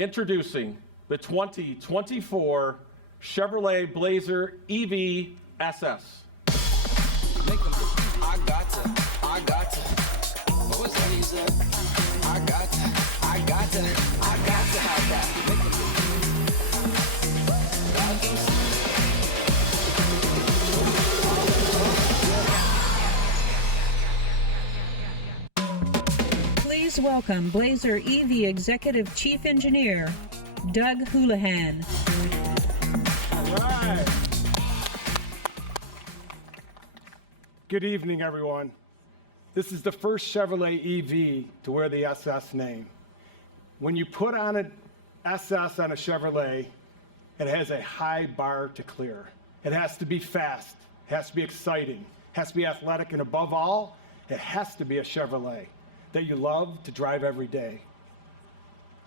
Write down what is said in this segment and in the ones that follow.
Introducing the 2024 Chevrolet Blazer EV SS. I got to. What was that he said? I got to have that. Please welcome Blazer EV Executive Chief Engineer, Doug Houlihan. All right. Good evening, everyone. This is the first Chevrolet EV to wear the SS name. When you put on an SS on a Chevrolet, it has a high bar to clear. It has to be fast, it has to be exciting, it has to be athletic, and above all, it has to be a Chevrolet that you love to drive every day.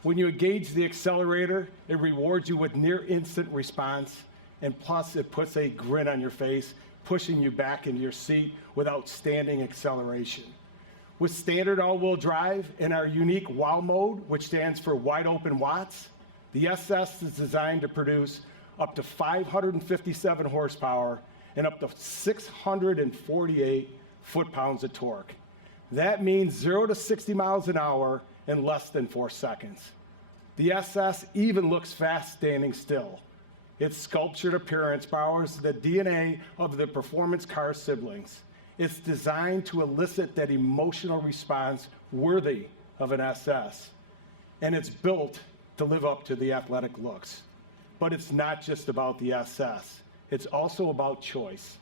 When you engage the accelerator, it rewards you with near instant response, and plus it puts a grin on your face, pushing you back into your seat with outstanding acceleration. With standard all-wheel drive and our unique WOW mode, which stands for wide open watts, the SS is designed to produce up to 557 horsepower and up to 648 foot-pounds of torque. That means 0 to 60 miles an hour in less than 4 seconds. The SS even looks fast standing still. Its sculptured appearance borrows the DNA of the performance car siblings. It's designed to elicit that emotional response worthy of an SS. And it's built to live up to the athletic looks. But it's not just about the SS. It's also about choice.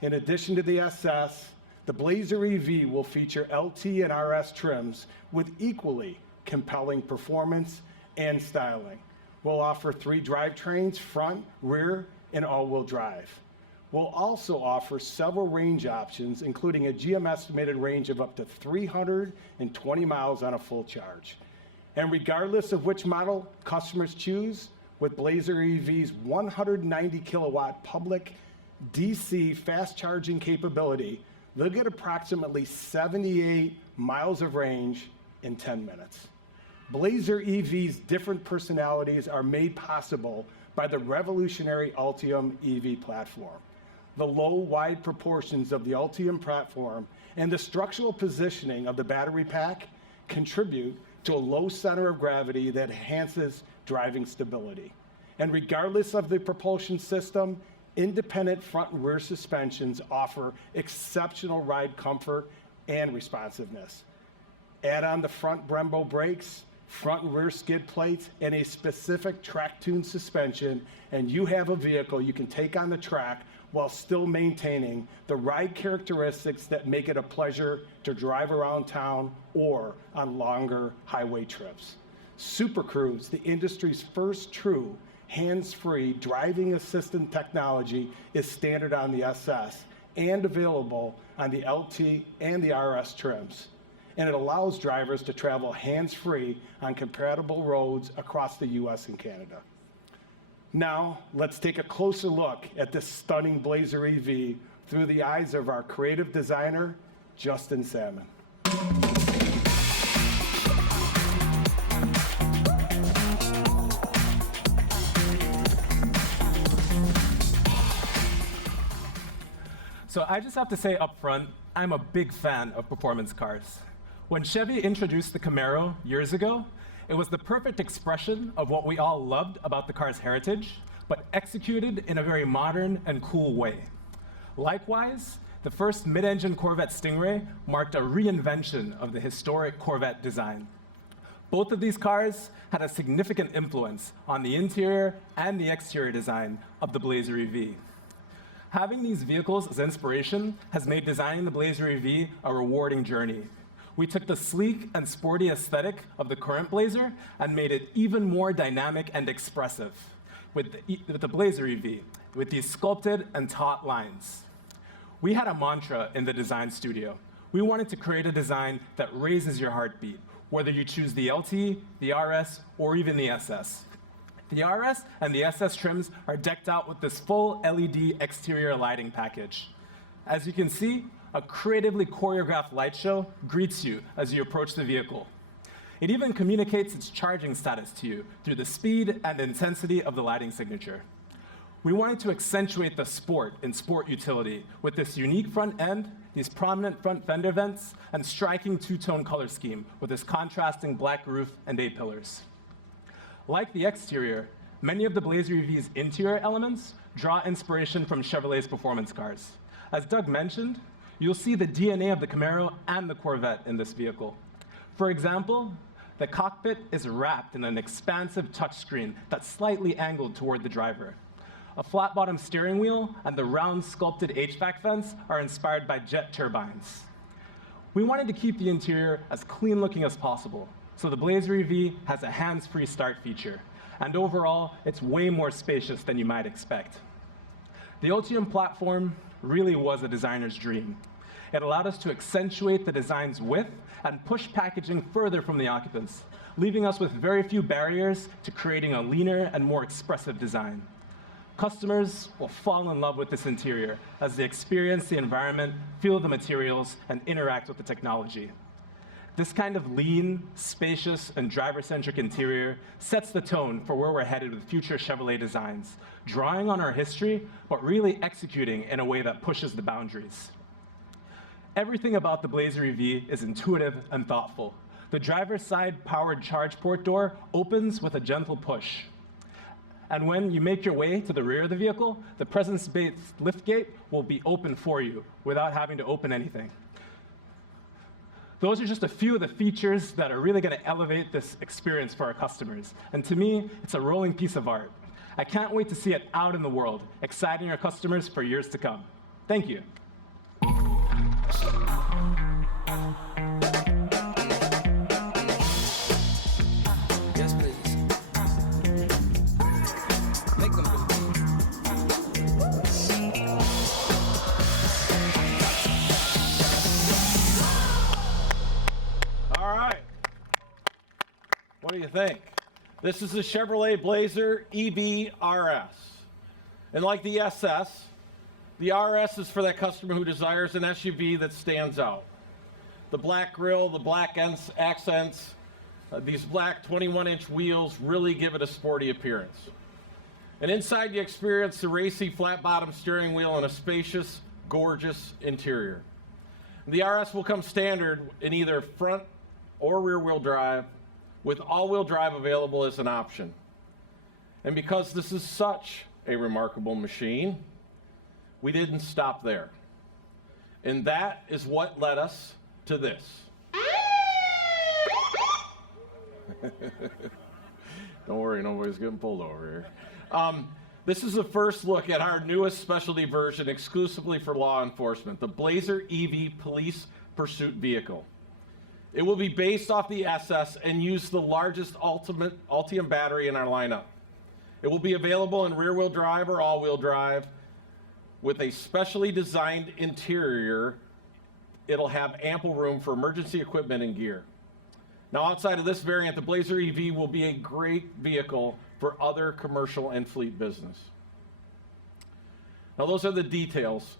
In addition to the SS, the Blazer EV will feature LT and RS trims with equally compelling performance and styling. We'll offer 3 drivetrains, front, rear, and all-wheel drive. We'll also offer several range options, including a GM estimated range of up to 320 miles on a full charge. And regardless of which model customers choose, with Blazer EV's 190 kilowatt public DC fast charging capability, they'll get approximately 78 miles of range in 10 minutes. Blazer EV's different personalities are made possible by the revolutionary Ultium EV platform. The low, wide proportions of the Ultium platform and the structural positioning of the battery pack contribute to a low center of gravity that enhances driving stability. And regardless of the propulsion system, independent front and rear suspensions offer exceptional ride comfort and responsiveness. Add on the front Brembo brakes, front and rear skid plates, and a specific track-tuned suspension, and you have a vehicle you can take on the track while still maintaining the ride characteristics that make it a pleasure to drive around town or on longer highway trips. Super Cruise, the industry's first true hands-free driving assistant technology, is standard on the SS and available on the LT and the RS trims. And it allows drivers to travel hands-free on compatible roads across the US and Canada. Now, let's take a closer look at this stunning Blazer EV through the eyes of our creative designer, Justin Salmon. So I just have to say up front, I'm a big fan of performance cars. When Chevy introduced the Camaro years ago, it was the perfect expression of what we all loved about the car's heritage, but executed in a very modern and cool way. Likewise, the first mid-engine Corvette Stingray marked a reinvention of the historic Corvette design. Both of these cars had a significant influence on the interior and the exterior design of the Blazer EV. Having these vehicles as inspiration has made designing the Blazer EV a rewarding journey. We took the sleek and sporty aesthetic of the current Blazer and made it even more dynamic and expressive with the Blazer EV, with these sculpted and taut lines. We had a mantra in the design studio. We wanted to create a design that raises your heartbeat, whether you choose the LT, the RS, or even the SS. The RS and the SS trims are decked out with this full LED exterior lighting package. As you can see, a creatively choreographed light show greets you as you approach the vehicle. It even communicates its charging status to you through the speed and intensity of the lighting signature. We wanted to accentuate the sport in sport utility with this unique front end, these prominent front fender vents, and striking two-tone color scheme with this contrasting black roof and A-pillars. Like the exterior, many of the Blazer EV's interior elements draw inspiration from Chevrolet's performance cars. As Doug mentioned, you'll see the DNA of the Camaro and the Corvette in this vehicle. For example, the cockpit is wrapped in an expansive touchscreen that's slightly angled toward the driver. A flat-bottom steering wheel and the round sculpted HVAC vents are inspired by jet turbines. We wanted to keep the interior as clean-looking as possible, so the Blazer EV has a hands-free start feature, and overall, it's way more spacious than you might expect. The Ultium platform really was a designer's dream. It allowed us to accentuate the design's width and push packaging further from the occupants, leaving us with very few barriers to creating a leaner and more expressive design. Customers will fall in love with this interior as they experience the environment, feel the materials, and interact with the technology. This kind of lean, spacious, and driver-centric interior sets the tone for where we're headed with future Chevrolet designs, drawing on our history, but really executing in a way that pushes the boundaries. Everything about the Blazer EV is intuitive and thoughtful. The driver's side powered charge port door opens with a gentle push. And when you make your way to the rear of the vehicle, the presence-based liftgate will be open for you without having to open anything. Those are just a few of the features that are really going to elevate this experience for our customers. And to me, it's a rolling piece of art. I can't wait to see it out in the world, exciting our customers for years to come. Thank you. Yes, please. Make them All right. What do you think? This is the Chevrolet Blazer EV RS. And like the SS, the RS is for that customer who desires an SUV that stands out. The black grille, the black accents, these black 21-inch wheels really give it a sporty appearance. And inside you experience the racy flat-bottom steering wheel and a spacious, gorgeous interior. The RS will come standard in either front or rear-wheel drive, with all-wheel drive available as an option. And because this is such a remarkable machine, we didn't stop there. And that is what led us to this. Don't worry, nobody's getting pulled over here. This is the first look at our newest specialty version exclusively for law enforcement, the Blazer EV Police Pursuit Vehicle. It will be based off the SS and use the largest Ultium battery in our lineup. It will be available in rear-wheel drive or all-wheel drive. With a specially designed interior, it'll have ample room for emergency equipment and gear. Now, outside of this variant, the Blazer EV will be a great vehicle for other commercial and fleet business. Now, those are the details